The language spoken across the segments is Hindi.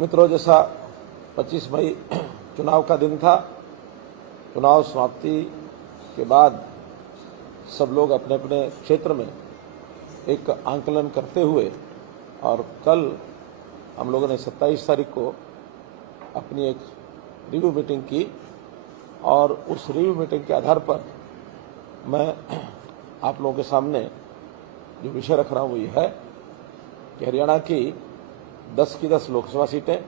मित्रों, जैसा 25 मई चुनाव का दिन था, चुनाव समाप्ति के बाद सब लोग अपने अपने क्षेत्र में एक आंकलन करते हुए और कल हम लोगों ने 27 तारीख को अपनी एक रिव्यू मीटिंग की और उस रिव्यू मीटिंग के आधार पर मैं आप लोगों के सामने जो विषय रख रहा हूं वो ये है कि हरियाणा की 10 की 10 लोकसभा सीटें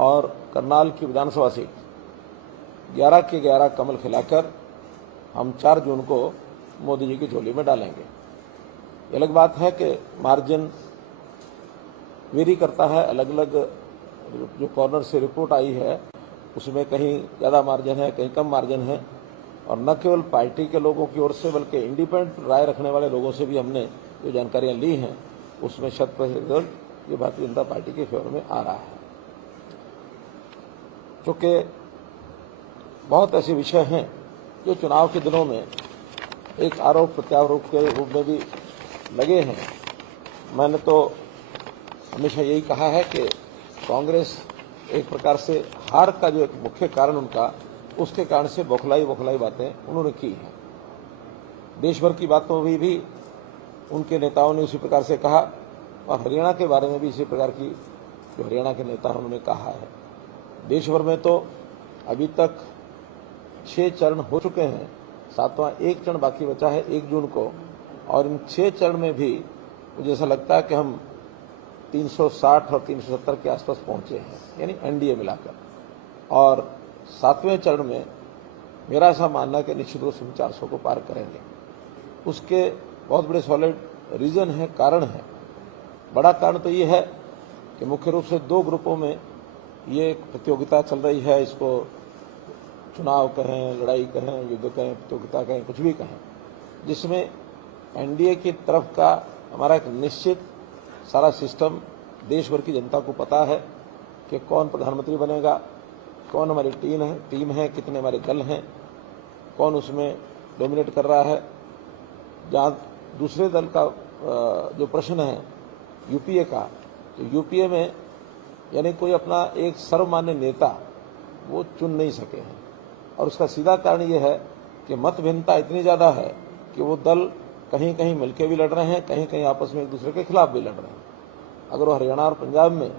और करनाल की विधानसभा सीट 11 के 11 कमल खिलाकर हम 4 जून को मोदी जी की झोली में डालेंगे। ये अलग बात है कि मार्जिन वेरी करता है, अलग अलग जो कॉर्नर से रिपोर्ट आई है उसमें कहीं ज़्यादा मार्जिन है, कहीं कम मार्जिन है, और न केवल पार्टी के लोगों की ओर से बल्कि इंडिपेंडेंट राय रखने वाले लोगों से भी हमने जो जानकारियां ली हैं उसमें 100% रिजल्ट ये भारतीय जनता पार्टी के फेवर में आ रहा है। चूँकि बहुत ऐसे विषय हैं जो चुनाव के दिनों में एक आरोप प्रत्यारोप के रूप में भी लगे हैं। मैंने तो हमेशा यही कहा है कि कांग्रेस एक प्रकार से हार का जो एक मुख्य कारण उनका, उसके कारण से बौखलाई बातें उन्होंने की हैं। देश भर की बातों में भी उनके नेताओं ने उसी प्रकार से कहा और हरियाणा के बारे में भी इसी प्रकार की जो हरियाणा के नेता उन्होंने कहा है। देश भर में तो अभी तक 6 चरण हो चुके हैं, 7वां एक चरण बाकी बचा है 1 जून को, और इन 6 चरण में भी मुझे ऐसा लगता है कि हम 360 और 370 के आसपास पहुंचे हैं, यानी एनडीए मिलाकर। और 7वें चरण में मेरा ऐसा मानना है कि निश्चित रूप से 400 को पार करेंगे। उसके बहुत बड़े सॉलिड रीजन है, कारण है। बड़ा कारण तो ये है कि मुख्य रूप से 2 ग्रुपों में ये प्रतियोगिता चल रही है। इसको चुनाव कहें, लड़ाई कहें, युद्ध कहें, प्रतियोगिता कहें, कुछ भी कहें, जिसमें एनडीए की तरफ का हमारा एक निश्चित सारा सिस्टम देश भर की जनता को पता है कि कौन प्रधानमंत्री बनेगा, कौन हमारी टीम है, कितने हमारे दल हैं, कौन उसमें डोमिनेट कर रहा है। जहाँ दूसरे दल का जो प्रश्न है यूपीए का, तो यूपीए में यानी कोई अपना एक सर्वमान्य नेता वो चुन नहीं सके हैं, और उसका सीधा कारण ये है कि मत भिन्नता इतनी ज़्यादा है कि वो दल कहीं कहीं मिलके भी लड़ रहे हैं, कहीं कहीं आपस में एक दूसरे के खिलाफ भी लड़ रहे हैं। अगर वो हरियाणा और पंजाब में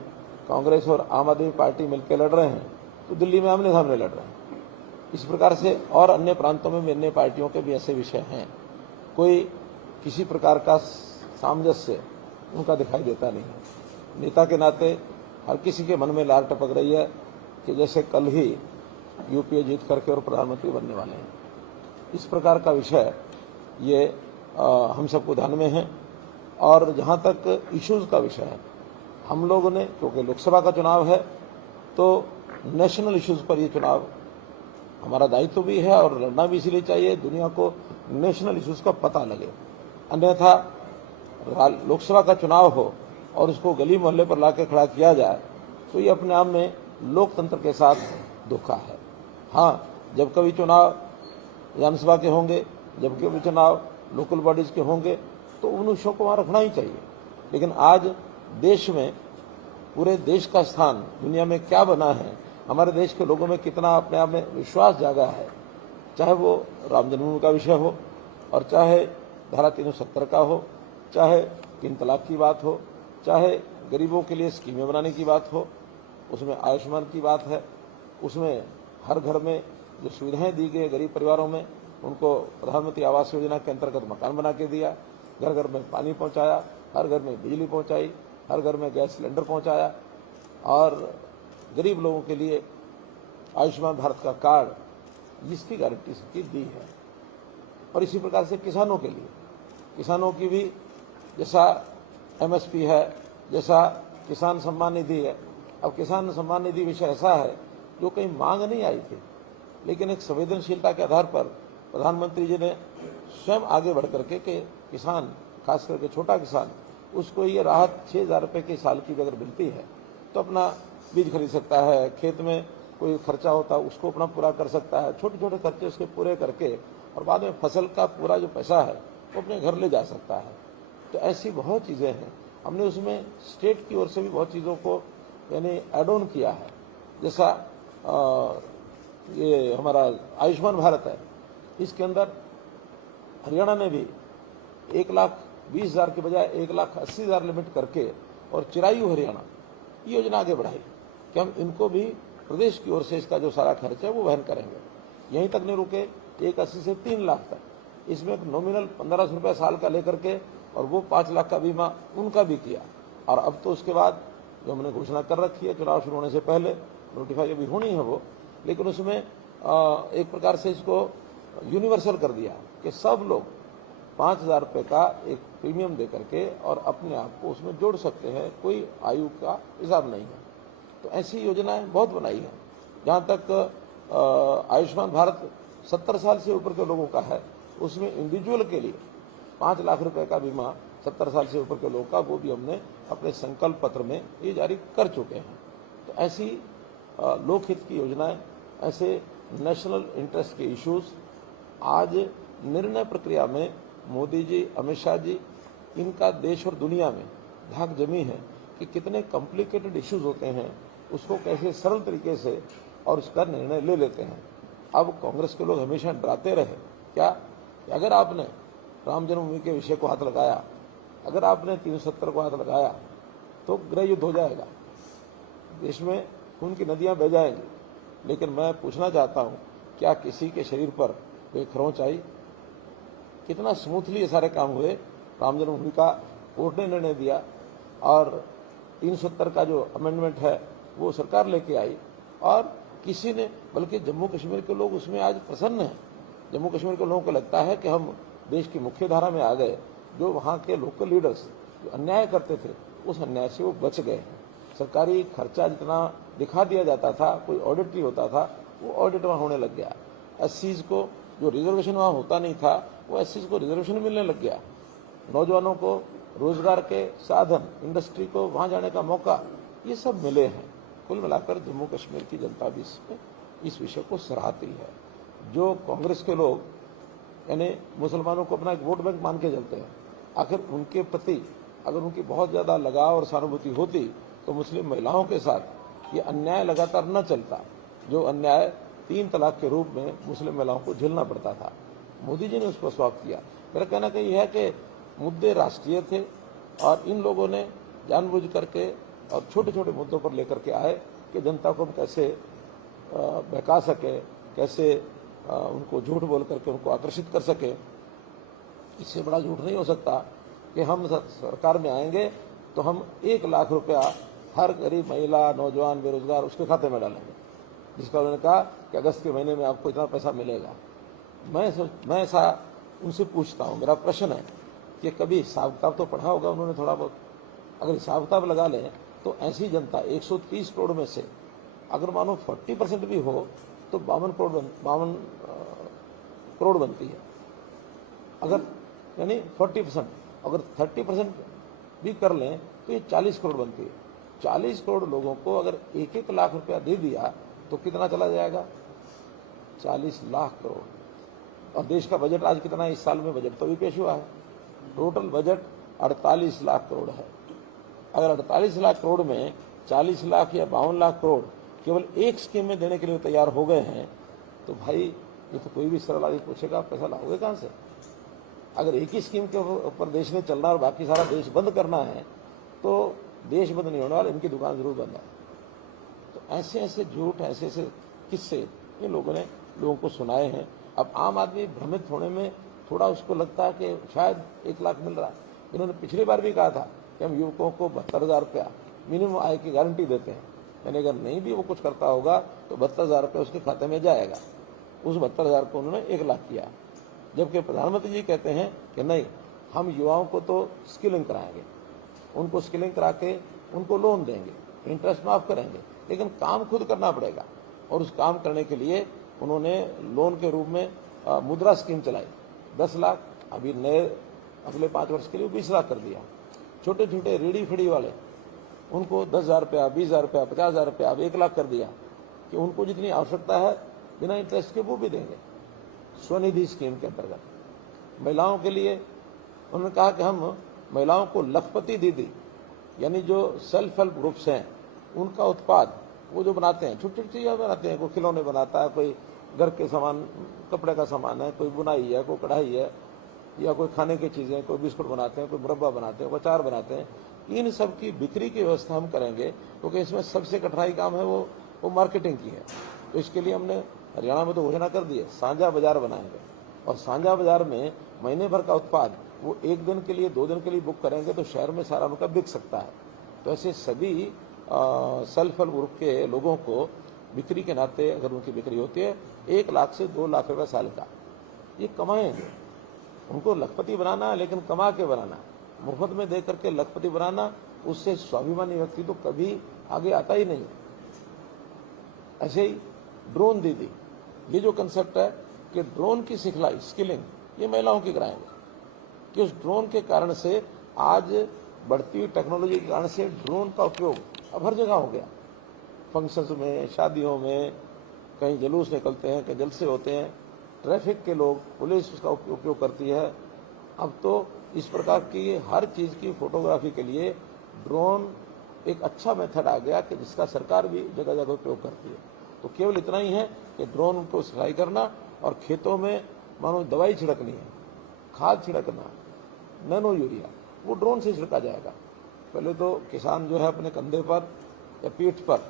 कांग्रेस और आम आदमी पार्टी मिलकर लड़ रहे हैं तो दिल्ली में आमने सामने लड़ रहे हैं। इस प्रकार से और अन्य प्रांतों में अन्य पार्टियों के भी ऐसे विषय हैं। कोई किसी प्रकार का सामंजस्य उनका दिखाई देता नहीं है। नेता के नाते हर किसी के मन में लार टपक रही है कि जैसे कल ही यूपीए जीत करके और प्रधानमंत्री बनने वाले हैं। इस प्रकार का विषय ये हम सबको ध्यान में है। और जहाँ तक इश्यूज का विषय है, हम लोगों ने, क्योंकि लोकसभा का चुनाव है तो नेशनल इश्यूज पर ये चुनाव हमारा दायित्व भी है और लड़ना भी इसीलिए चाहिए दुनिया को नेशनल इश्यूज का पता लगे। अन्यथा लोकसभा का चुनाव हो और उसको गली मोहल्ले पर लाके खड़ा किया जाए तो ये अपने आप में लोकतंत्र के साथ धोखा है। हाँ, जब कभी चुनाव विधानसभा के होंगे, जब कभी चुनाव लोकल बॉडीज के होंगे तो उन विषयों को वहां रखना ही चाहिए। लेकिन आज देश में, पूरे देश का स्थान दुनिया में क्या बना है, हमारे देश के लोगों में कितना अपने आप में विश्वास जागा है, चाहे वो राम जन्मभूमि का विषय हो और चाहे धारा 370 का हो, चाहे 3 तलाक की बात हो, चाहे गरीबों के लिए स्कीमें बनाने की बात हो, उसमें आयुष्मान की बात है, उसमें हर घर में जो सुविधाएं दी गई गरीब परिवारों में, उनको प्रधानमंत्री आवास योजना के अंतर्गत मकान बना के दिया, घर घर में पानी पहुंचाया, हर घर में बिजली पहुंचाई, हर घर में गैस सिलेंडर पहुंचाया, और गरीब लोगों के लिए आयुष्मान भारत का कार्ड जिसकी गारंटी सबकी दी है। और इसी प्रकार से किसानों के लिए, किसानों की भी जैसा एमएसपी है, जैसा किसान सम्मान निधि है। अब किसान सम्मान निधि विषय ऐसा है जो कहीं मांग नहीं आई थी, लेकिन एक संवेदनशीलता के आधार पर प्रधानमंत्री जी ने स्वयं आगे बढ़ करके कि किसान, खास करके छोटा किसान, उसको ये राहत 6,000 रुपये के साल की अगर मिलती है तो अपना बीज खरीद सकता है, खेत में कोई खर्चा होता है उसको अपना पूरा कर सकता है, छोटे छोटे खर्चे उसके पूरे करके, और बाद में फसल का पूरा जो पैसा है वो अपने घर ले जा सकता है। तो ऐसी बहुत चीज़ें हैं। हमने उसमें स्टेट की ओर से भी बहुत चीज़ों को यानी एड ऑन किया है। जैसा ये हमारा आयुष्मान भारत है, इसके अंदर हरियाणा ने भी 1,20,000 के बजाय 1,80,000 लिमिट करके और चिरायु हरियाणा ये योजना आगे बढ़ाई कि हम इनको भी प्रदेश की ओर से इसका जो सारा खर्च है वो वहन करेंगे। यहीं तक नहीं रुके, 1,80,000 से 3 लाख तक इसमें एक नॉमिनल 1,500 रुपये साल का लेकर के और वो 5 लाख का बीमा उनका भी किया। और अब तो उसके बाद जो हमने घोषणा कर रखी है चुनाव शुरू होने से पहले, नोटिफाई अभी होनी है वो, लेकिन उसमें एक प्रकार से इसको यूनिवर्सल कर दिया कि सब लोग 5,000 रुपये का एक प्रीमियम दे करके और अपने आप को उसमें जोड़ सकते हैं, कोई आयु का हिसाब नहीं है। तो ऐसी योजनाएं बहुत बनाई हैं। जहाँ तक आयुष्मान भारत 70 साल से ऊपर के लोगों का है, उसमें इंडिविजुअल के लिए 5 लाख रुपए का बीमा 70 साल से ऊपर के लोगों का, वो भी हमने अपने संकल्प पत्र में ये जारी कर चुके हैं। तो ऐसी लोकहित की योजनाएं, ऐसे नेशनल इंटरेस्ट के इश्यूज आज निर्णय प्रक्रिया में मोदी जी, अमित शाह जी, इनका देश और दुनिया में धाक जमी है कि कितने कॉम्प्लिकेटेड इश्यूज होते हैं, उसको कैसे सरल तरीके से और उसका निर्णय ले लेते हैं। अब कांग्रेस के लोग हमेशा डराते रहे क्या कि अगर आपने राम जन्मभूमि के विषय को हाथ लगाया, अगर आपने 370 को हाथ लगाया तो गृह युद्ध हो जाएगा, देश में खून की नदियां बह जाएंगी। लेकिन मैं पूछना चाहता हूं, क्या किसी के शरीर पर कोई खरोंच आई? कितना स्मूथली ये सारे काम हुए। राम जन्मभूमि का कोर्ट ने निर्णय दिया और 370 का जो अमेंडमेंट है वो सरकार लेके आई और किसी ने, बल्कि जम्मू कश्मीर के लोग उसमें आज प्रसन्न हैं। जम्मू कश्मीर के लोगों को लगता है कि हम देश की मुख्य धारा में आ गए। जो वहाँ के लोकल लीडर्स जो अन्याय करते थे, उस अन्याय से वो बच गए हैं। सरकारी खर्चा जितना दिखा दिया जाता था, कोई ऑडिट नहीं होता था, वो ऑडिट वहाँ होने लग गया। एससीज को जो रिजर्वेशन वहाँ होता नहीं था, वो एससीज को रिजर्वेशन मिलने लग गया। नौजवानों को रोजगार के साधन, इंडस्ट्री को वहाँ जाने का मौका, ये सब मिले हैं। कुल मिलाकर जम्मू कश्मीर की जनता भी इस विषय को सराहती है। जो कांग्रेस के लोग यानी मुसलमानों को अपना एक वोट बैंक मान के चलते हैं, आखिर उनके प्रति अगर उनकी बहुत ज्यादा लगाव और सहानुभूति होती तो मुस्लिम महिलाओं के साथ ये अन्याय लगातार न चलता, जो अन्याय 3 तलाक के रूप में मुस्लिम महिलाओं को झेलना पड़ता था। मोदी जी ने उसको समाप्त किया। मेरा कहना कहीं है कि मुद्दे राष्ट्रीय थे और इन लोगों ने जानबूझ करके और छोटे छोटे मुद्दों पर लेकर के आए कि जनता को हम कैसे बहका सके, कैसे उनको झूठ बोल करके उनको आकर्षित कर सके। इससे बड़ा झूठ नहीं हो सकता कि हम सरकार में आएंगे तो हम 1 लाख रुपया हर गरीब महिला, नौजवान, बेरोजगार उसके खाते में डालेंगे, जिसका उन्होंने कहा कि अगस्त के महीने में आपको इतना पैसा मिलेगा। मैं ऐसा उनसे पूछता हूँ, मेरा प्रश्न है कि कभी हिसाब किताब तो पढ़ा होगा उन्होंने थोड़ा बहुत। अगर हिसाब किताब लगा लें तो ऐसी जनता 130 करोड़ में से अगर मानो 40% भी हो तो 52 करोड़ बनती है। अगर यानी 40%, अगर 30% भी कर लें तो ये 40 करोड़ बनती है। 40 करोड़ लोगों को अगर 1-1 लाख रुपया दे दिया तो कितना चला जाएगा? 40 लाख करोड़। और देश का बजट आज कितना है? इस साल में बजट तो भी पेश हुआ है। टोटल बजट 48 लाख करोड़ है। अगर 48 लाख करोड़ में 40 लाख या 52 लाख करोड़ केवल एक स्कीम में देने के लिए तैयार हो गए हैं तो भाई ये तो कोई भी सरल आदमी पूछेगा पैसा लाओगे कहां से? अगर एक ही स्कीम के ऊपर देश में चलना और बाकी सारा देश बंद करना है तो देश बंद नहीं होने वाला, इनकी दुकान जरूर बंद है। तो ऐसे ऐसे झूठ, ऐसे ऐसे किस्से इन लोगों ने लोगों को सुनाए हैं। अब आम आदमी भ्रमित होने में थोड़ा उसको लगता है कि शायद 1 लाख मिल रहा है। इन्होंने पिछली बार भी कहा था कि हम युवकों को 72,000 रुपया मिनिमम आय की गारंटी देते हैं, यानी अगर नहीं भी वो कुछ करता होगा तो 72,000 रुपया उसके खाते में जाएगा। उस 72,000 को उन्होंने 1 लाख किया। जबकि प्रधानमंत्री जी कहते हैं कि नहीं, हम युवाओं को तो स्किलिंग कराएंगे, उनको स्किलिंग करा के उनको लोन देंगे, इंटरेस्ट माफ करेंगे, लेकिन काम खुद करना पड़ेगा। और उस काम करने के लिए उन्होंने लोन के रूप में मुद्रा स्कीम चलाई, 10 लाख, अभी नए अगले 5 वर्ष के लिए 20 लाख कर दिया। छोटे छोटे रेडी फेडी वाले उनको 10,000 रुपया, 20,000 रुपया, 50,000 रुपया, अब 1 लाख कर दिया कि उनको जितनी आवश्यकता है बिना इंटरेस्ट के वो भी देंगे। स्वनिधि स्कीम के अंतर्गत महिलाओं के लिए उन्होंने कहा कि हम महिलाओं को लखपति दीदी, यानी जो सेल्फ हेल्प ग्रुप्स हैं उनका उत्पाद वो जो बनाते हैं, छोटी छोटी चीज़ें बनाते हैं, कोई खिलौने बनाता है, कोई घर के सामान, कपड़े का सामान है, कोई बुनाई है, कोई कढ़ाई है, या कोई खाने की चीज़ें, कोई बिस्कुट बनाते हैं, कोई मुरब्बा बनाते हैं, कोई अचार बनाते हैं, इन सब की बिक्री की व्यवस्था हम करेंगे, क्योंकि इसमें सबसे कठिनाई काम है वो मार्केटिंग की है। तो इसके लिए हमने हरियाणा में तो घोषणा कर दी है, साझा बाजार बनाएंगे, और साझा बाजार में महीने भर का उत्पाद वो 1 दिन के लिए 2 दिन के लिए बुक करेंगे तो शहर में सारा उनका बिक सकता है। तो ऐसे सभी सेल्फ हेल्प ग्रुप के लोगों को बिक्री के नाते अगर उनकी बिक्री होती है 1 लाख से 2 लाख रुपये साल का, ये कमाएंगे। उनको लखपति बनाना है, लेकिन कमा के बनाना, मुफ्त में दे करके लखपति बनाना, उससे स्वाभिमानी व्यक्ति तो कभी आगे आता ही नहीं है। ऐसे ही ड्रोन दीदी, ये जो कंसेप्ट है कि ड्रोन की सिखलाई, स्किलिंग, ये महिलाओं की कराएंगे, कि उस ड्रोन के कारण से आज बढ़ती हुई टेक्नोलॉजी के कारण से ड्रोन का उपयोग अब हर जगह हो गया। फंक्शंस में, शादियों में, कहीं जुलूस निकलते हैं, कहीं जलसे होते हैं, ट्रैफिक के लोग, पुलिस उसका उपयोग करती है। अब तो इस प्रकार की हर चीज़ की फोटोग्राफी के लिए ड्रोन एक अच्छा मेथड आ गया कि जिसका सरकार भी जगह जगह उपयोग करती है। तो केवल इतना ही है कि ड्रोन को सिलाई करना और खेतों में मानो दवाई छिड़कनी है, खाद छिड़कना, नैनो यूरिया, वो ड्रोन से छिड़का जाएगा। पहले तो किसान जो है अपने कंधे पर या पीठ पर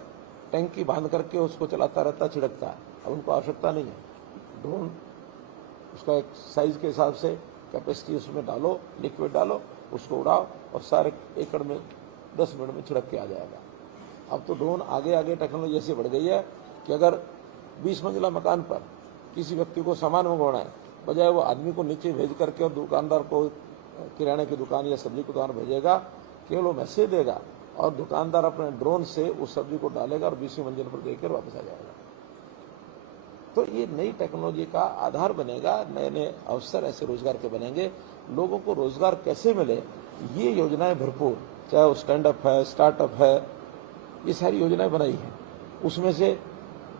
टैंकी बांध करके उसको चलाता रहता, छिड़कता है। अब उनको आवश्यकता नहीं है, ड्रोन उसका एक साइज के हिसाब से कैपेसिटी उसमें डालो, लिक्विड डालो, उसको उड़ाओ और सारे एकड़ में 10 मिनट में छिड़क के आ जाएगा। अब तो ड्रोन आगे आगे टेक्नोलॉजी ऐसी बढ़ गई है कि अगर 20 मंजिला मकान पर किसी व्यक्ति को सामान मंगवाना है, बजाय वो आदमी को नीचे भेज करके और दुकानदार को किराने की दुकान या सब्जी की दुकान भेजेगा, केवल वो मैसेज देगा और दुकानदार अपने ड्रोन से उस सब्जी को डालेगा और 20वीं मंजिल पर देकर वापस आ जाएगा। तो ये नई टेक्नोलॉजी का आधार बनेगा, नए नए अवसर ऐसे रोजगार के बनेंगे। लोगों को रोजगार कैसे मिले, ये योजनाएं भरपूर, चाहे वो स्टैंड अप है, स्टार्टअप है, ये सारी योजनाएं बनाई हैं। उसमें से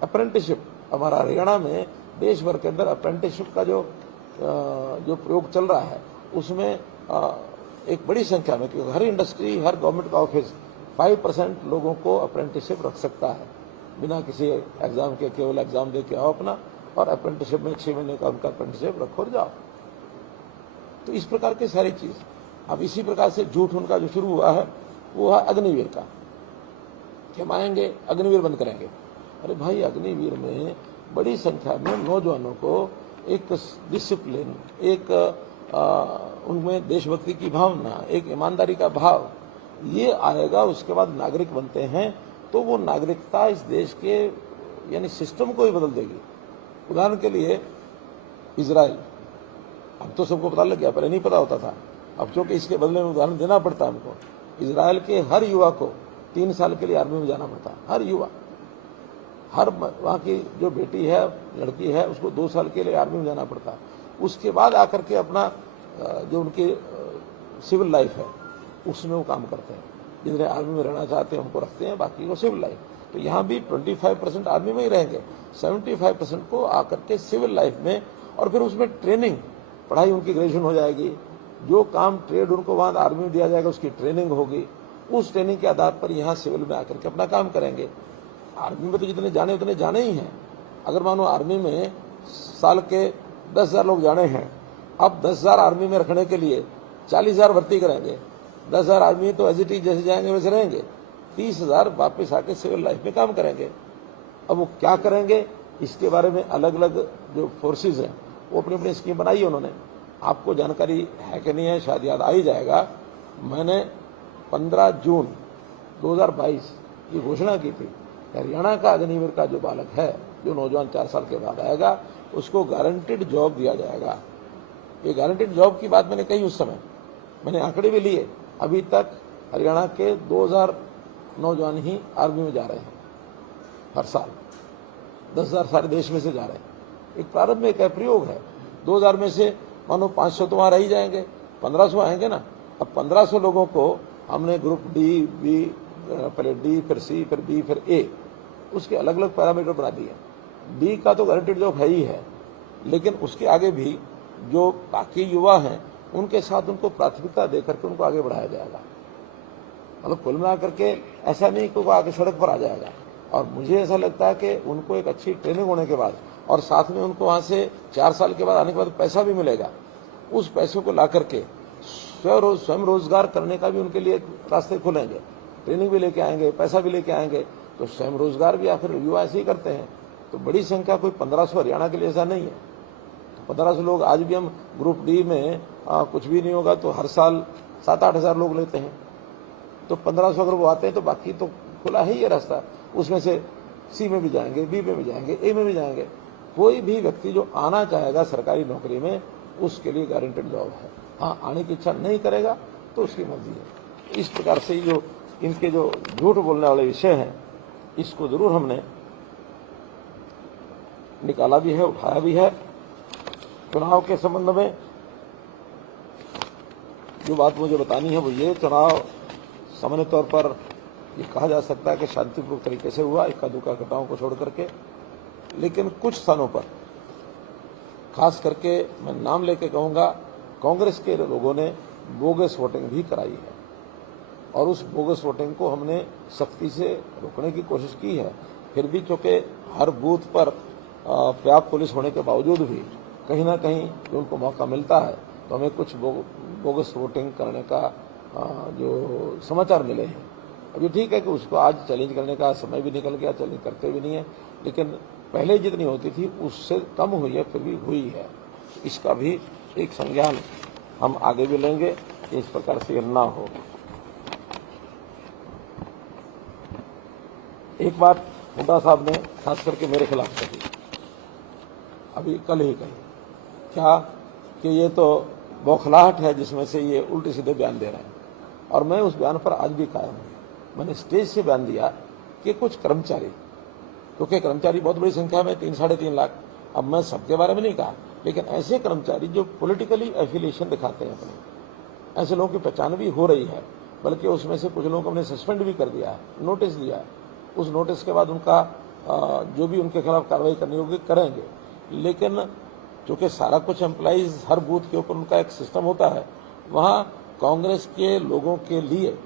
अप्रेंटिसशिप, हमारा हरियाणा में देश भर के अंदर अप्रेंटिसशिप का जो प्रयोग चल रहा है, उसमें एक बड़ी संख्या में, क्योंकि हर इंडस्ट्री, हर गवर्नमेंट का ऑफिस 5% लोगों को अप्रेंटिसशिप रख सकता है बिना किसी एग्जाम के। केवल एग्जाम दे के आओ अपना, और अप्रेंटिसशिप में 6 महीने का उनका अप्रेंटिसशिप रखो और जाओ। तो इस प्रकार की सारी चीज। अब इसी प्रकार से झूठ उनका जो शुरू हुआ है वो है अग्निवीर का, कि हम आएंगे अग्निवीर बंद करेंगे। अरे भाई, अग्निवीर में बड़ी संख्या में नौजवानों को एक डिसिप्लिन, एक उनमें देशभक्ति की भावना, एक ईमानदारी का भाव, ये आएगा। उसके बाद नागरिक बनते हैं तो वो नागरिकता इस देश के यानी सिस्टम को ही बदल देगी। उदाहरण के लिए इजराइल, अब तो सबको पता लग गया, पहले नहीं पता होता था। अब चूंकि इसके बदले में उदाहरण देना पड़ता है हमको। इजराइल के हर युवा को 3 साल के लिए आर्मी में जाना पड़ता है, हर युवा। हर वहाँ की जो बेटी है, लड़की है, उसको 2 साल के लिए आर्मी में जाना पड़ता है। उसके बाद आकर के अपना जो उनकी सिविल लाइफ है उसमें वो काम करते हैं। जिन्हें आर्मी में रहना चाहते हैं उनको रखते हैं, बाकी को सिविल लाइफ। तो यहाँ भी 25% आर्मी में ही रहेंगे, 75% को आकर के सिविल लाइफ में, और फिर उसमें ट्रेनिंग, पढ़ाई उनकी ग्रेजुएशन हो जाएगी। जो काम ट्रेड उनको वहाँ आर्मी में दिया जाएगा उसकी ट्रेनिंग होगी। उस ट्रेनिंग के आधार पर यहाँ सिविल में आकर के अपना काम करेंगे। आर्मी में तो जितने जाने उतने जाने ही हैं। अगर मानो आर्मी में साल के 10,000 लोग जाने हैं, अब 10,000 आर्मी में रखने के लिए 40,000 भर्ती करेंगे। 10,000 आर्मी तो एज इट इज जैसे जाएंगे वैसे रहेंगे, 30,000 वापस आके सिविल लाइफ में काम करेंगे। अब वो क्या करेंगे, इसके बारे में अलग अलग जो फोर्सेज हैं वो अपनी अपनी स्कीम बनाई है उन्होंने। आपको जानकारी है कि नहीं है, शायद याद आ ही जाएगा। मैंने 15 जून 2022 की घोषणा की थी, हरियाणा का अग्निवीर का जो बालक है, जो नौजवान 4 साल के बाद आएगा, उसको गारंटेड जॉब दिया जाएगा। ये गारंटेड जॉब की बात मैंने कही उस समय, मैंने आंकड़े भी लिए। अभी तक हरियाणा के 2000 नौजवान ही आर्मी में जा रहे हैं हर साल, 10,000 सारे देश में से जा रहे हैं। एक प्रारंभ में एक प्रयोग है। 2000 में से मानो 500 तो वहां रह ही जाएंगे, 1500 आएंगे ना। अब 1500 लोगों को हमने ग्रुप डी, बी, पहले डी, फिर सी, फिर बी, फिर ए, उसके अलग अलग पैरामीटर बना दिए। डी का तो गारंटेड जॉब है ही है, लेकिन उसके आगे भी जो बाकी युवा हैं उनके साथ उनको प्राथमिकता देकर के उनको आगे बढ़ाया जाएगा। मतलब कुल मिला करके ऐसा नहीं कि वो आके सड़क पर आ जाएगा। और मुझे ऐसा लगता है कि उनको एक अच्छी ट्रेनिंग होने के बाद और साथ में उनको वहां से 4 साल के बाद आने के बाद पैसा भी मिलेगा, उस पैसों को ला करके स्वयं रोजगार करने का भी उनके लिए रास्ते खुलेंगे। ट्रेनिंग भी लेके आएंगे, पैसा भी लेके आएंगे, तो स्वयं रोजगार भी आखिर युवा ऐसे ही करते हैं। तो बड़ी संख्या कोई 1500 हरियाणा के लिए ऐसा नहीं है। तो 1500 लोग आज भी हम ग्रुप डी में कुछ भी नहीं होगा तो हर साल 7-8 हजार लोग लेते हैं। तो 1500 अगर वो आते हैं तो बाकी तो खुला है ये रास्ता। उसमें से सी में भी जाएंगे, बी में भी जाएंगे, ए में भी जाएंगे। कोई भी व्यक्ति जो आना चाहेगा सरकारी नौकरी में उसके लिए गारंटेड जॉब है। हाँ, आने की इच्छा नहीं करेगा तो उसकी मर्जी है। इस प्रकार से जो इनके जो झूठ बोलने वाले विषय हैं इसको जरूर हमने निकाला भी है, उठाया भी है। चुनाव के संबंध में जो बात मुझे बतानी है वो ये, चुनाव सामान्य तौर पर ये कहा जा सकता है कि शांतिपूर्ण तरीके से हुआ, इक्का दुक्का घटनाओं को छोड़ करके। लेकिन कुछ स्थानों पर खास करके मैं नाम लेके कहूंगा, कांग्रेस के लोगों ने बोगस वोटिंग भी कराई है और उस बोगस वोटिंग को हमने सख्ती से रोकने की कोशिश की है। फिर भी चूंकि हर बूथ पर पर्याप्त पुलिस होने के बावजूद भी कहीं ना कहीं जो उनको मौका मिलता है तो हमें कुछ बोगस वोटिंग करने का जो समाचार मिले हैं। अभी ठीक है कि उसको आज चैलेंज करने का समय भी निकल गया, चैलेंज करते भी नहीं है, लेकिन पहले जितनी होती थी उससे कम हुई है, फिर भी हुई है। इसका भी एक संज्ञान हम आगे भी लेंगे कि इस प्रकार से ना हो। एक बात हुड्डा साहब ने खास करके मेरे खिलाफ कही, अभी कल ही कही, क्या कि ये तो बौखलाहट है जिसमें से ये उल्टे सीधे बयान दे रहे हैं। और मैं उस बयान पर आज भी कायम हूं। मैंने स्टेज से बयान दिया कि कुछ कर्मचारी, क्योंकि कर्मचारी बहुत बड़ी संख्या में 3-3.5 लाख, अब मैं सबके बारे में नहीं कहा, लेकिन ऐसे कर्मचारी जो पॉलिटिकली एफिलिएशन दिखाते हैं अपने, ऐसे लोगों की पहचान भी हो रही है। बल्कि उसमें से कुछ लोगों को हमने सस्पेंड भी कर दिया है, नोटिस दिया है। उस नोटिस के बाद उनका जो भी उनके खिलाफ कार्रवाई करनी होगी करेंगे। लेकिन चूंकि सारा कुछ एम्प्लॉइज हर बूथ के ऊपर उनका एक सिस्टम होता है, वहां कांग्रेस के लोगों के लिए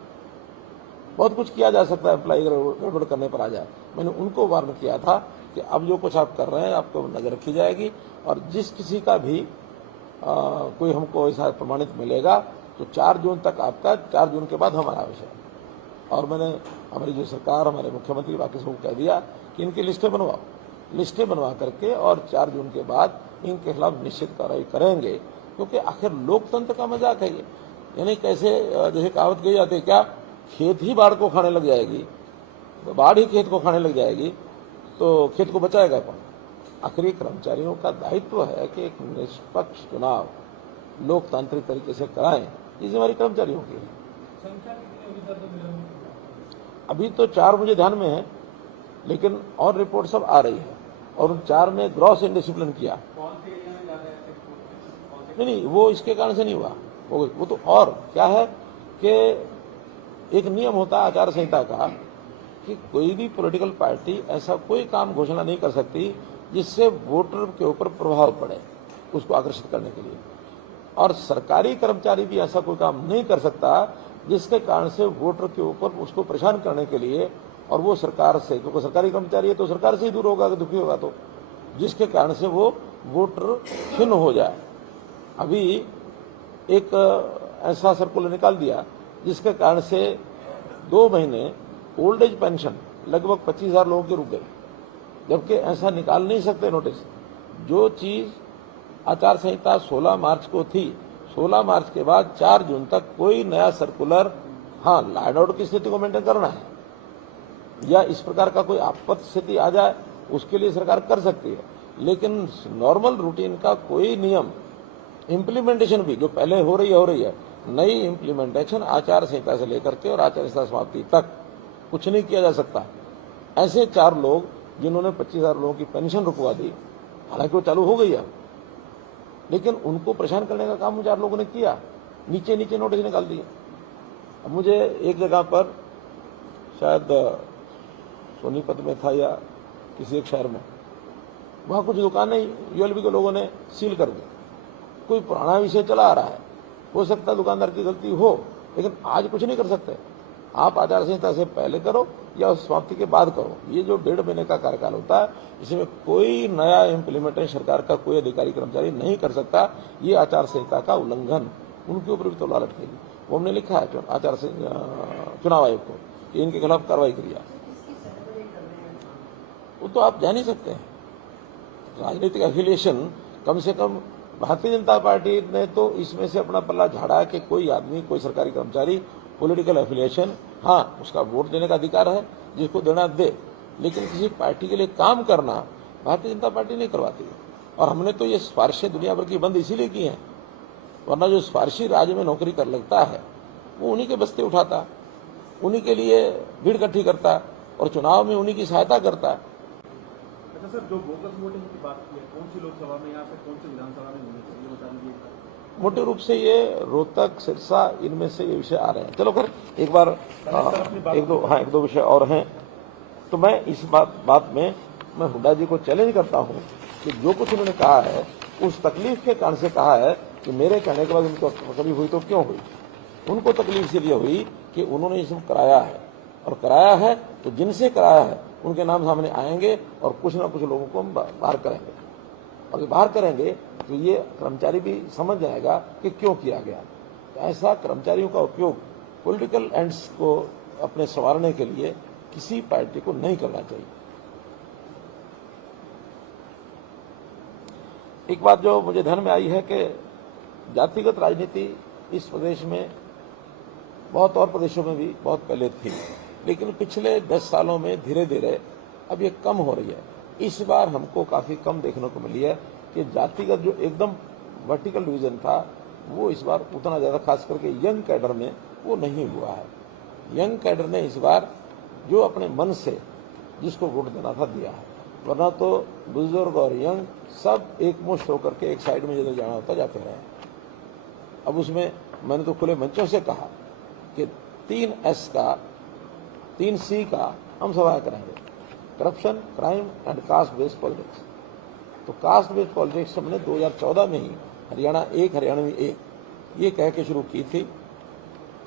बहुत कुछ किया जा सकता है, एम्प्लॉय गड़बड़ करने पर आ जाए। मैंने उनको वार्न किया था कि अब जो कुछ आप कर रहे हैं आपको नजर रखी जाएगी और जिस किसी का भी कोई हमको ऐसा प्रमाणित मिलेगा तो 4 जून तक आपका, 4 जून के बाद हमारा विषय। और मैंने हमारी जो सरकार, हमारे मुख्यमंत्री बाकी सबको कह दिया कि इनकी लिस्टें बनवाओ, लिस्टें बनवा करके और 4 जून के बाद इनके खिलाफ निश्चित कार्रवाई करेंगे। क्योंकि आखिर लोकतंत्र का मजाक है ये। यानी कैसे, जैसे कहावत कही जाती है, क्या खेत ही बाढ़ को खाने लग जाएगी, तो बाढ़ ही खेत को खाने लग जाएगी तो खेत को बचाएगा कौन? आखिरी कर्मचारियों का दायित्व है कि एक निष्पक्ष चुनाव लोकतांत्रिक तरीके से कराएं। ये जिम्मेदारी कर्मचारियों की है। अभी तो 4 मुझे ध्यान में है, लेकिन और रिपोर्ट सब आ रही है। और उन 4 में ग्रॉस इंडिसिप्लिन किया। नहीं, वो इसके कारण से नहीं हुआ। वो तो और क्या है कि एक नियम होता है आचार संहिता का कि कोई भी पॉलिटिकल पार्टी ऐसा कोई काम घोषणा नहीं कर सकती जिससे वोटर के ऊपर प्रभाव पड़े, उसको आकर्षित करने के लिए। और सरकारी कर्मचारी भी ऐसा कोई काम नहीं कर सकता जिसके कारण से वोटर के ऊपर उसको परेशान करने के लिए, और वो सरकार से, क्योंकि सरकारी कर्मचारी है तो सरकार से ही दूर होगा, दुखी होगा, तो जिसके कारण से वो वोटर खिन्न हो जाए। अभी एक ऐसा सर्कुलर निकाल दिया जिसके कारण से 2 महीने ओल्ड एज पेंशन लगभग 25,000 लोगों की रुक गई, जबकि ऐसा निकाल नहीं सकते नोटिस। जो चीज आचार संहिता 16 मार्च को थी, 16 मार्च के बाद 4 जून तक कोई नया सर्कुलर, हाँ लॉ एंड ऑर्डर की स्थिति को मेंटेन करना है या इस प्रकार का कोई आपात स्थिति आ जाए उसके लिए सरकार कर सकती है, लेकिन नॉर्मल रूटीन का कोई नियम, इम्प्लीमेंटेशन भी जो पहले हो रही है, नई इम्प्लीमेंटेशन आचार संहिता से लेकर के और आचार संहिता समाप्ति तक कुछ नहीं किया जा सकता। ऐसे 4 लोग जिन्होंने 25,000 लोगों की पेंशन रुकवा दी, हालांकि वो चालू हो गई है, लेकिन उनको परेशान करने का काम 4 लोगों ने किया, नीचे नीचे नोटिस निकाल दिए। अब मुझे एक जगह पर, शायद सोनीपत में था या किसी एक शहर में, वहां कुछ दुकानें यूएलबी के लोगों ने सील कर दी। कोई पुराना विषय चला आ रहा है, हो सकता है दुकानदार की गलती हो, लेकिन आज कुछ नहीं कर सकते। आप आचार संहिता से पहले करो या उस समाप्ति के बाद करो। ये जो 1.5 महीने का कार्यकाल होता है, इसमें कोई नया इम्प्लीमेंटेशन सरकार का कोई अधिकारी कर्मचारी नहीं कर सकता। ये आचार संहिता का उल्लंघन, उनके ऊपर भी तलवार लटकेगी। वो हमने लिखा है आचार चुनाव आयोग को कि इनके खिलाफ कार्रवाई करिए। वो तो आप जान ही सकते हैं। राजनीतिक एफिलिएशन, कम से कम भारतीय जनता पार्टी ने तो इसमें से अपना पल्ला झाड़ा कि कोई आदमी, कोई सरकारी कर्मचारी पॉलिटिकल एफिलिएशन, हाँ उसका वोट देने का अधिकार है, जिसको देना दे, लेकिन किसी पार्टी के लिए काम करना भारतीय जनता पार्टी नहीं करवाती है। और हमने तो ये सिफारिशें दुनिया भर की बंद इसीलिए की हैं, वरना जो सिफारिशी राज्य में नौकरी कर लगता है वो उन्हीं के बस्ते उठाता, उन्हीं के लिए भीड़ इकट्ठी करता और चुनाव में उन्हीं की सहायता करता है। अच्छा सर, जो बोगस वोटिंग की बात की है, कौन सी लोकसभा में या फिर कौन सी विधानसभा में होनी चाहिए, बता दीजिए। मोटे रूप से ये रोहतक, सिरसा, इनमें से ये विषय आ रहे हैं। चलो फिर एक बार एक दो विषय और हैं। तो मैं इस बात में मैं हुड्डा जी को चैलेंज करता हूं कि जो कुछ उन्होंने कहा है उस तकलीफ के कारण से कहा है कि मेरे कहने के बाद उनको तकलीफ हुई तो क्यों हुई। उनको तकलीफ इसलिए हुई कि उन्होंने इसमें कराया है, और कराया है तो जिनसे कराया है उनके नाम सामने आएंगे और कुछ ना कुछ लोगों को हम बाहर करेंगे। और बाहर करेंगे तो ये कर्मचारी भी समझ जाएगा कि क्यों किया गया। ऐसा कर्मचारियों का उपयोग पॉलिटिकल एंड्स को अपने संवारने के लिए किसी पार्टी को नहीं करना चाहिए। एक बात जो मुझे ध्यान में आई है कि जातिगत राजनीति इस प्रदेश में बहुत और प्रदेशों में भी बहुत पहले थी, लेकिन पिछले 10 सालों में धीरे धीरे अब ये कम हो रही है। इस बार हमको काफी कम देखने को मिली है कि जातिगत जो एकदम वर्टिकल डिवीजन था वो इस बार उतना ज्यादा, खास करके यंग कैडर में वो नहीं हुआ है। यंग कैडर ने इस बार जो अपने मन से जिसको वोट देना था दिया है, वरना तो बुजुर्ग और यंग सब एकमुश्त होकर के एक साइड में जिधर जाना होता जाते रहे। अब उसमें मैंने तो खुले मंचों से कहा कि 3S का 3C का हम सवाल करेंगे, corruption, crime and caste based politics. तो कास्ट बेस्ड पॉलिटिक्स हमने 2014 में ही हरियाणा 1 हरियाणवी 1 ये कह के शुरू की थी।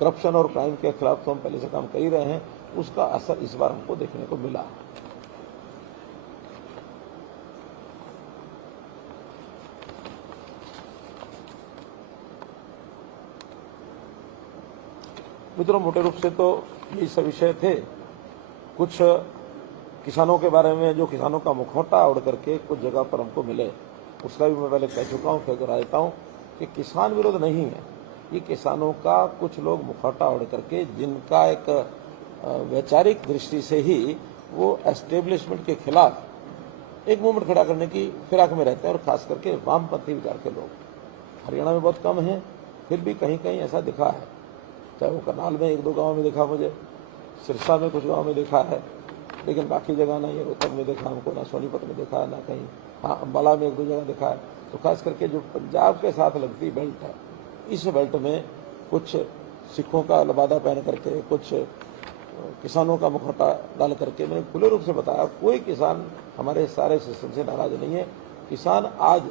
करप्शन और क्राइम के खिलाफ तो हम पहले से काम कर ही रहे हैं, उसका असर इस बार हमको देखने को मिला। मित्रों, मोटे रूप से तो ये सब विषय थे। कुछ किसानों के बारे में, जो किसानों का मुखौटा उड़ करके कुछ जगह पर हमको मिले, उसका भी मैं पहले कह चुका हूं, फिर दोहरा देता हूं कि किसान विरोध नहीं है। ये किसानों का कुछ लोग मुखौटा उड़ करके, जिनका एक वैचारिक दृष्टि से ही वो एस्टेब्लिशमेंट के खिलाफ एक मूवमेंट खड़ा करने की फिराक में रहते हैं, और खास करके वामपंथी विचार के लोग। हरियाणा में बहुत कम है, फिर भी कहीं कहीं ऐसा दिखा है। चाहे वो करनाल में 1-2 गाँव में देखा, मुझे सिरसा में कुछ गाँव में देखा है, लेकिन बाकी जगह नहीं है। रोहतक में देखा हमको, ना सोनीपत में देखा, ना कहीं, हाँ अम्बाला में 1-2 जगह देखा है। तो खास करके जो पंजाब के साथ लगती बेल्ट है, इस बेल्ट में कुछ सिखों का लबादा पहन करके, कुछ किसानों का मुखौटा डाल करके, मैंने खुले रूप से बताया, कोई किसान हमारे सारे सिस्टम से नाराज नहीं है। किसान आज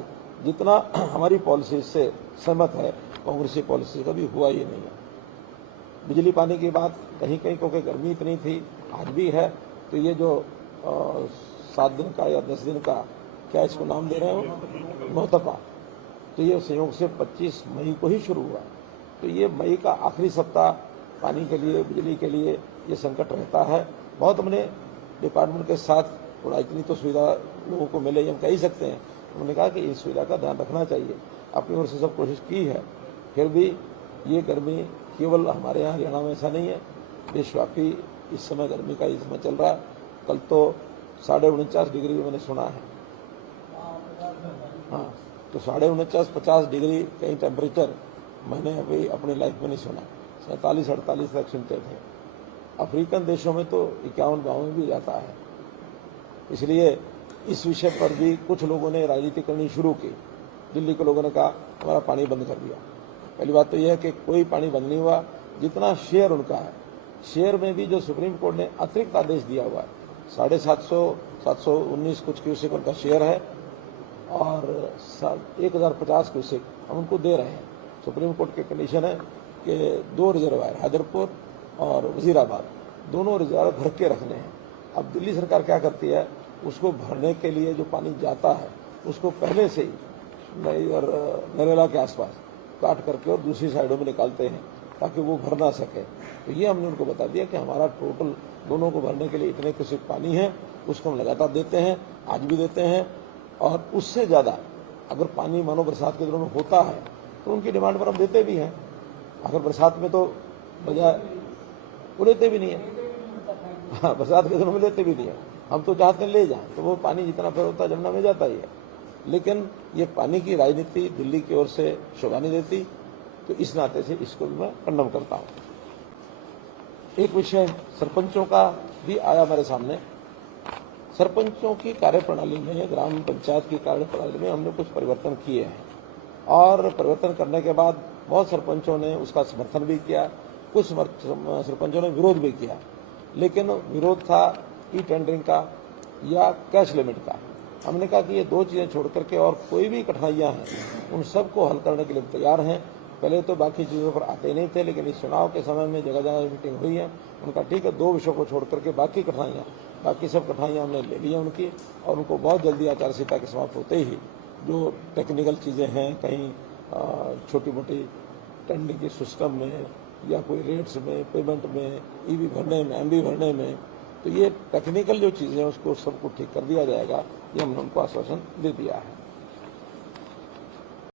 जितना हमारी पॉलिसी से सहमत है, कांग्रेसी पॉलिसी कभी हुआ ही नहीं है। बिजली पानी की बात कहीं कहीं, क्योंकि गर्मी इतनी थी, आज भी है, तो ये जो 7 दिन का या 10 दिन का, क्या इसको नाम दे रहे हो, मोहतपा, तो ये संयोग से 25 मई को ही शुरू हुआ। तो ये मई का आखिरी सप्ताह पानी के लिए, बिजली के लिए ये संकट रहता है। बहुत हमने डिपार्टमेंट के साथ, थोड़ा इतनी तो सुविधा लोगों को मिले, हम कह ही सकते हैं। उन्होंने कहा कि इस सुविधा का ध्यान रखना चाहिए, अपनी ओर से सब कोशिश की है। फिर भी ये गर्मी केवल हमारे यहाँ हरियाणा में ऐसा नहीं है, देशव्यापी इस समय गर्मी का इस समय चल रहा है। कल तो 49.5 डिग्री मैंने सुना है, हाँ, तो 49.5-50 डिग्री कहीं टेम्परेचर मैंने अभी अपनी लाइफ में नहीं सुना। 47-48 तक सुनते थे। अफ्रीकन देशों में तो 51-52 में भी जाता है। इसलिए इस विषय पर भी कुछ लोगों ने राजनीति करनी शुरू की। दिल्ली के लोगों ने कहा हमारा पानी बंद कर दिया। पहली बात तो यह है कि कोई पानी बंद नहीं हुआ, जितना शेयर उनका है, शेयर में भी जो सुप्रीम कोर्ट ने अतिरिक्त आदेश दिया हुआ है, 719 कुछ क्यूसेक उनका शेयर है, और 1050 क्यूसेक हम उनको दे रहे हैं। सुप्रीम कोर्ट की कंडीशन है कि 2 रिजर्वायर, हैदरपुर और वजीराबाद दोनों रिजर्वायर भर के रखने हैं। अब दिल्ली सरकार क्या करती है, उसको भरने के लिए जो पानी जाता है उसको पहले से ही नई और नरेला के आसपास काट करके और दूसरी साइडों में निकालते हैं ताकि वो भर ना सके। तो ये हमने उनको बता दिया कि हमारा टोटल दोनों को भरने के लिए इतने क्यूसेक पानी है, उसको हम लगातार देते हैं, आज भी देते हैं। और उससे ज़्यादा अगर पानी मानो बरसात के दिनों में होता है तो उनकी डिमांड पर हम देते भी हैं। अगर बरसात में तो बजाय वो लेते भी नहीं है, हाँ, बरसात के दिनों में लेते भी नहीं है। हम तो चाहते हैं ले जाएं, तो वो पानी जितना फिर होता है जमुना में जाता ही है। लेकिन ये पानी की राजनीति दिल्ली की ओर से शोभा नहीं देती, तो इस नाते से इसको भी मैं कंडम करता हूँ। एक विषय सरपंचों का भी आया मेरे सामने। सरपंचों की कार्यप्रणाली में, ग्राम पंचायत की कार्यप्रणाली में हमने कुछ परिवर्तन किए हैं और परिवर्तन करने के बाद बहुत सरपंचों ने उसका समर्थन भी किया, कुछ सरपंचों ने विरोध भी किया। लेकिन विरोध था ई टेंडरिंग का या कैश लिमिट का। हमने कहा कि ये दो चीजें छोड़ करके और कोई भी कठिनाइयां हैं उन सबको हल करने के लिए तैयार हैं। पहले तो बाकी चीजों पर आते ही नहीं थे, लेकिन इस चुनाव के समय में जगह जगह मीटिंग हुई है। उनका ठीक है, दो विषयों को छोड़ करके बाकी सब कठिनाइयां हमने ले ली हैं उनकी, और उनको बहुत जल्दी आचार संहिता के समाप्त होते ही जो टेक्निकल चीजें हैं, कहीं छोटी मोटी टेंडरिंग की सिस्टम में या कोई रेट्स में, पेमेंट में, ईवी भरने में, एमबी भरने में, तो ये टेक्निकल जो चीजें हैं उसको सबको ठीक कर दिया जाएगा। ये हमने उनको आश्वासन दे दिया है।